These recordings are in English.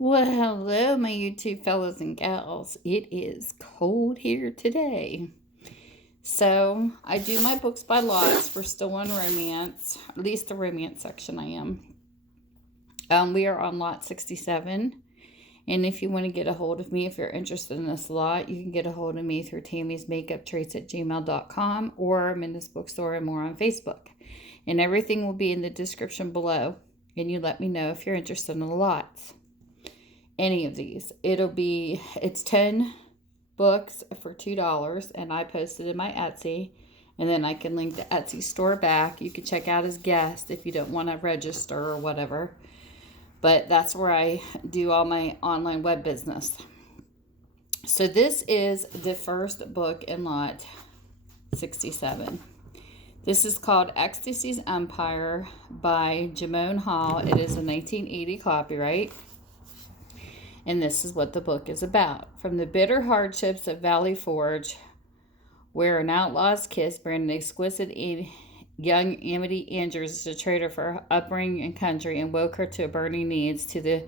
Well, hello, my YouTube fellas and gals. It is cold here today. So, I do my books by lots. We're still on romance, at least the romance section I am. We are on lot 67. And if you want to get a hold of me, if you're interested in this lot, you can get a hold of me through TammysMakeupTraits@gmail.com or Minda's Bookstore and more on Facebook. And everything will be in the description below. And you let me know if you're interested in the lots. Any of these. It's 10 books for $2, and I posted in my Etsy, and then I can link the Etsy store back. You can check out as guest if you don't want to register or whatever, but that's where I do all my online web business. So this is the first book in lot 67. This is called Ecstasy's Empire by Gimone Hall. It is a 1980 copyright. And this is what the book is about. From the bitter hardships of Valley Forge, where an outlaw's kiss bred an exquisite young Emilie Andrews is a traitor for her upbringing and country and woke her to burning needs, to the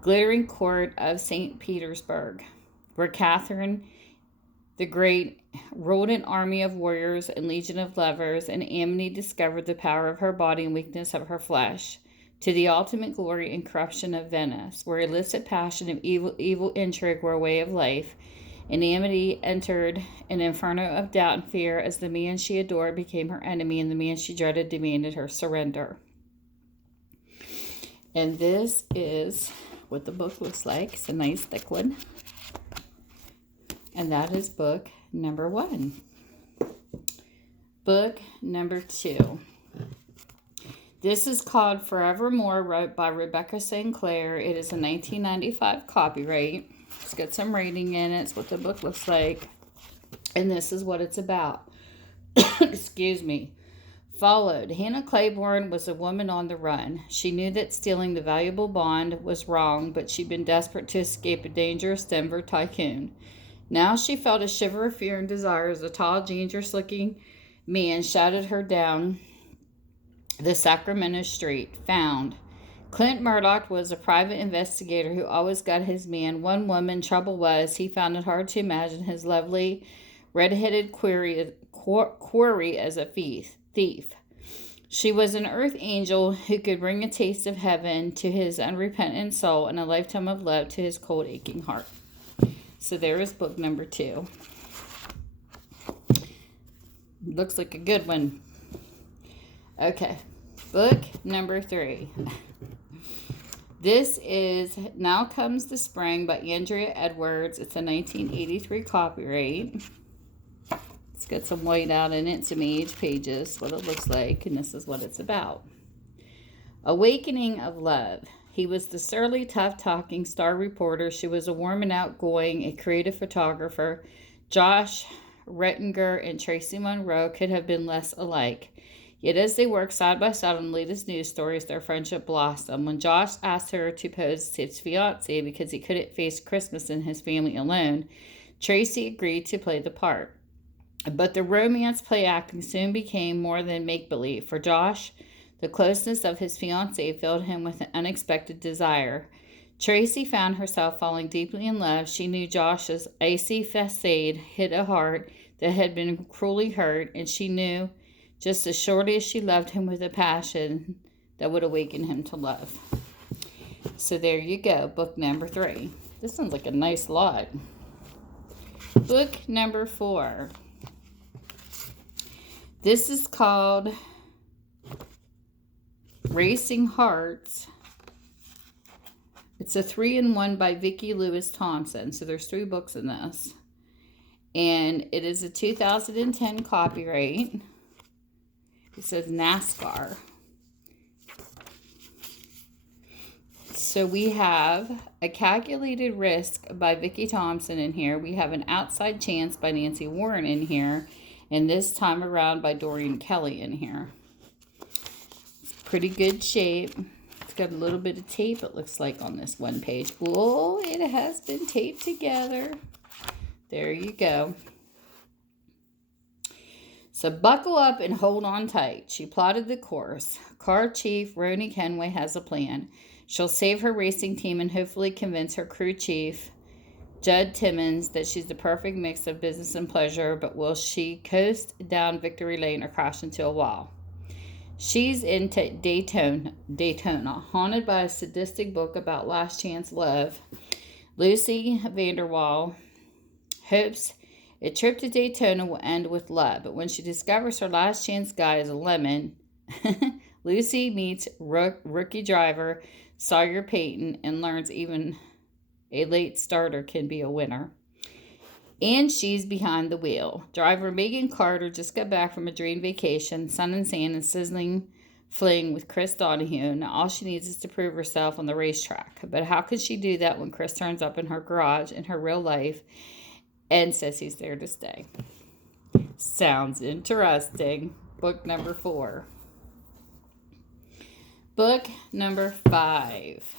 glittering court of St. Petersburg, where Catherine the Great ruled an army of warriors and legion of lovers, and Emilie discovered the power of her body and weakness of her flesh, to the ultimate glory and corruption of Venice, where illicit passion and evil intrigue were a way of life, and Emilie entered an inferno of doubt and fear as the man she adored became her enemy and the man she dreaded demanded her surrender. And this is what the book looks like. It's a nice thick one. And that is book number 1. Book number 2. This is called Forevermore, wrote by Rebecca Sinclair. It is a 1995 copyright. It's got some rating in it. It's what the book looks like. And this is what it's about. Excuse me. Followed. Hannah Claiborne was a woman on the run. She knew that stealing the valuable bond was wrong, but she'd been desperate to escape a dangerous Denver tycoon. Now she felt a shiver of fear and desire as a tall, dangerous-looking man shouted her down the Sacramento street. Found. Clint Murdoch was a private investigator who always got his man. One woman. Trouble was, he found it hard to imagine his lovely, red-headed quarry as a thief. She was an earth angel who could bring a taste of heaven to his unrepentant soul and a lifetime of love to his cold, aching heart. So there is book number 2. Looks like a good one. Okay. Book number 3. This is Now Comes the Spring by Andrea Edwards. It's a 1983 copyright. It's got some white out in it, some age pages, what it looks like, and this is what it's about. Awakening of Love. He was the surly, tough-talking star reporter. She was a warm and outgoing, a creative photographer. Josh Rettinger and Tracy Monroe could have been less alike. Yet as they worked side by side on the latest news stories, their friendship blossomed. When Josh asked her to pose as his fiancée because he couldn't face Christmas and his family alone, Tracy agreed to play the part. But the romance play acting soon became more than make-believe. For Josh, the closeness of his fiancée filled him with an unexpected desire. Tracy found herself falling deeply in love. She knew Josh's icy facade hid a heart that had been cruelly hurt, and she knew just as surely as she loved him with a passion that would awaken him to love. So there you go, book number 3. This sounds like a nice lot. Book number 4. This is called Racing Hearts. It's a 3-in-1 by Vicki Thompson. So there's 3 books in this. And it is a 2010 copyright. It says NASCAR. So we have A Calculated Risk by Vicki Thompson in here. We have An Outside Chance by Nancy Warren in here. And This Time Around by Dorian Kelly in here. It's pretty good shape. It's got a little bit of tape, it looks like, on this one page. Oh, it has been taped together. There you go. So buckle up and hold on tight. She plotted the course. Car Chief Ronnie Kenway has a plan. She'll save her racing team and hopefully convince her crew chief, Judd Timmons, that she's the perfect mix of business and pleasure, but will she coast down victory lane or crash into a wall? She's in Daytona, haunted by a sadistic book about last chance love. Lucy Vanderwall hopes a trip to Daytona will end with love, but when she discovers her last chance guy is a lemon, Lucy meets rookie driver Sawyer Patton and learns even a late starter can be a winner. And she's behind the wheel. Driver Megan Carter just got back from a dream vacation, sun and sand and sizzling fling with Chris Donahue. Now all she needs is to prove herself on the racetrack. But how could she do that when Chris turns up in her garage in her real life and says he's there to stay? Sounds interesting. Book number 4. Book number 5.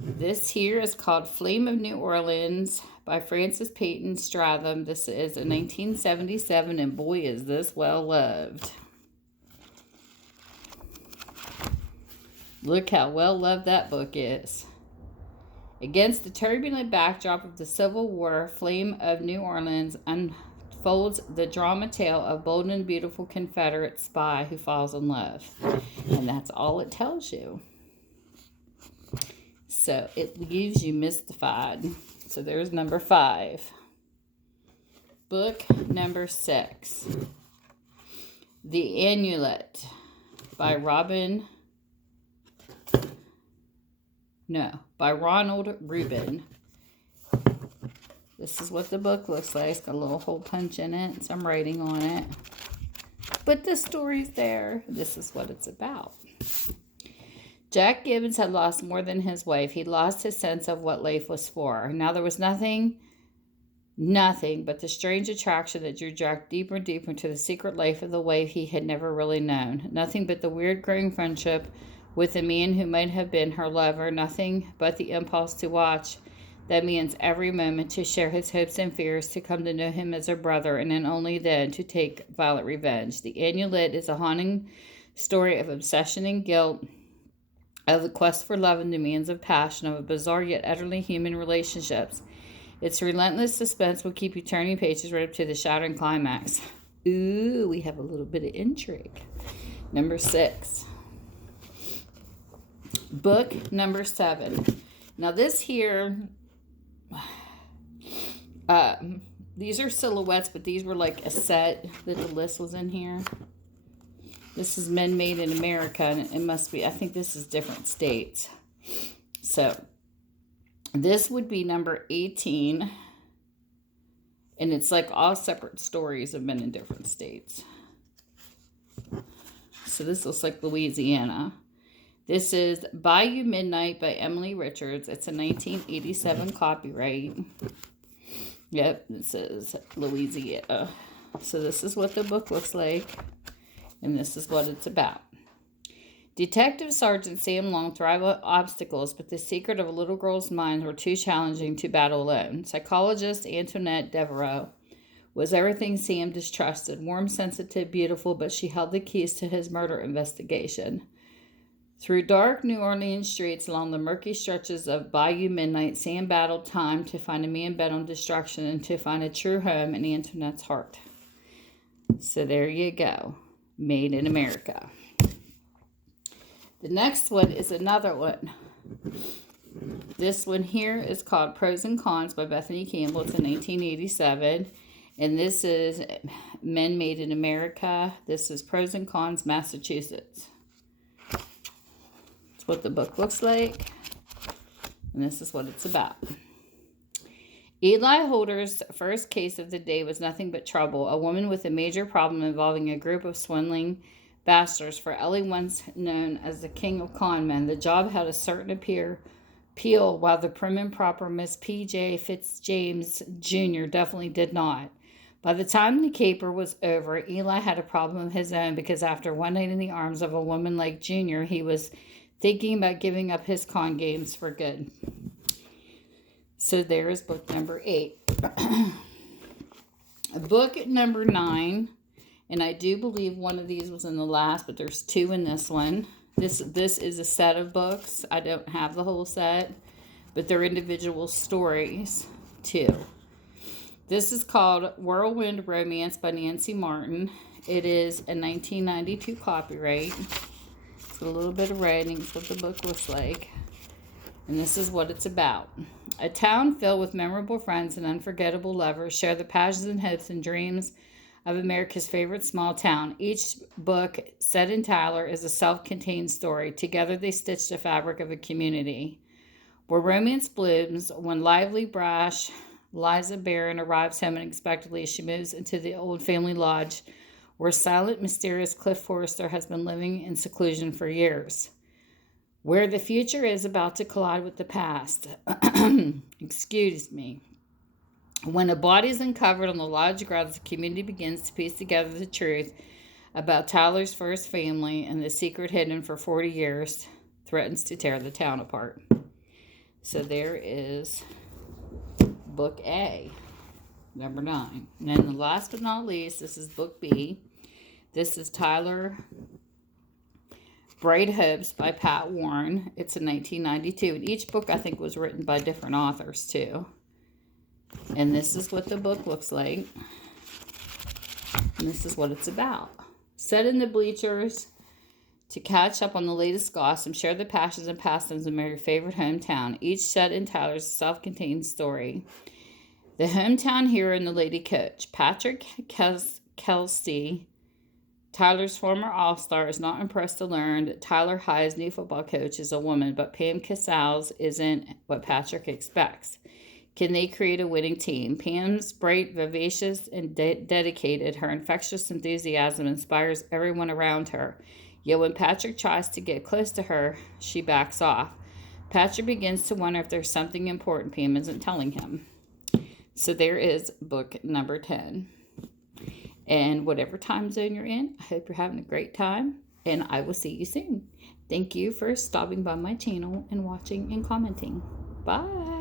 This here is called Flame of New Orleans by Frances Payton Statham. This is a 1977, and boy, is this well loved. Look how well loved that book is. Against the turbulent backdrop of the Civil War, Flame of New Orleans unfolds the drama tale of bold and beautiful Confederate spy who falls in love. And that's all it tells you. So it leaves you mystified. So there's number 5. Book number 6. The Annulment by Ronald Rubin. This is what the book looks like. It's got a little hole punch in it, some writing on it. But the story's there. This is what it's about. Jack Gibbons had lost more than his wife. He'd lost his sense of what life was for. Now there was nothing but the strange attraction that drew Jack deeper and deeper into the secret life of the wife he had never really known. Nothing but the weird growing friendship with a man who might have been her lover. Nothing but the impulse to watch that man's every moment, to share his hopes and fears, to come to know him as a brother, and then only then to take violent revenge. The Annulment is a haunting story of obsession and guilt, of the quest for love and demands of passion, of a bizarre yet utterly human relationships. Its relentless suspense will keep you turning pages right up to the shattering climax. Ooh, we have a little bit of intrigue. Number 6. Book number 7. Now this here, these are silhouettes, but these were like a set that the list was in here. This is Men Made in America, and it must be, I think this is different states. So, this would be number 18, and it's like all separate stories of men in different states. So, this looks like Louisiana. This is Bayou Midnight by Emilie Richards. It's a 1987 copyright. Yep, it says Louisiana. So, this is what the book looks like. And this is what it's about. Detective Sergeant Sam Long thrived with obstacles, but the secret of a little girl's mind were too challenging to battle alone. Psychologist Antoinette Devereaux was everything Sam distrusted. Warm, sensitive, beautiful, but she held the keys to his murder investigation. Through dark New Orleans streets along the murky stretches of Bayou Midnight, Sam battled time to find a man bent on destruction and to find a true home in Antoinette's heart. So there you go. Made in America. The next one is another one. This one here is called Pros and Cons by Bethany Campbell. It's in 1987. And this is Men Made in America. This is Pros and Cons, Massachusetts. That's what the book looks like. And this is what it's about. Eli Holder's first case of the day was nothing but trouble. A woman with a major problem involving a group of swindling bastards. For Ellie, once known as the king of con men, the job had a certain appeal, while the prim and proper Miss P.J. Fitzjames Jr. definitely did not. By the time the caper was over, Eli had a problem of his own, because after one night in the arms of a woman like Jr., he was thinking about giving up his con games for good. So there is book number 8. Book number 9, and I do believe one of these was in the last, but there's 2 in this one. This is a set of books. I don't have the whole set, but they're individual stories too. This is called Whirlwind Romance by Nancy Martin. It is a 1992 copyright. It's a little bit of writing. It's what the book looks like. And this is what it's about. A town filled with memorable friends and unforgettable lovers share the passions and hopes and dreams of America's favorite small town. Each book, set in Tyler, is a self-contained story. Together they stitch the fabric of a community where romance blooms. When lively, brash Liza Barron arrives home unexpectedly, she moves into the old family lodge where silent, mysterious Cliff Forrester has been living in seclusion for years. Where the future is about to collide with the past. Excuse me. When a body is uncovered on the lodge grounds, the community begins to piece together the truth about Tyler's first family, and the secret hidden for 40 years threatens to tear the town apart. So there is book A, number 9. And then the last but not least, this is book B. This is Tyler Bright Hopes by Pat Warren. It's in 1992. And each book, I think, was written by different authors, too. And this is what the book looks like. And this is what it's about. Set in the bleachers to catch up on the latest gossip, share the passions and pastimes of your favorite hometown. Each set in Tyler's self-contained story. The hometown hero and the lady coach. Patrick Kelsey, Tyler's former all-star, is not impressed to learn that Tyler High's new football coach is a woman, but Pam Casals isn't what Patrick expects. Can they create a winning team? Pam's bright, vivacious, and dedicated. Her infectious enthusiasm inspires everyone around her. Yet when Patrick tries to get close to her, she backs off. Patrick begins to wonder if there's something important Pam isn't telling him. So there is book number 10. And whatever time zone you're in, I hope you're having a great time. And I will see you soon. Thank you for stopping by my channel and watching and commenting. Bye.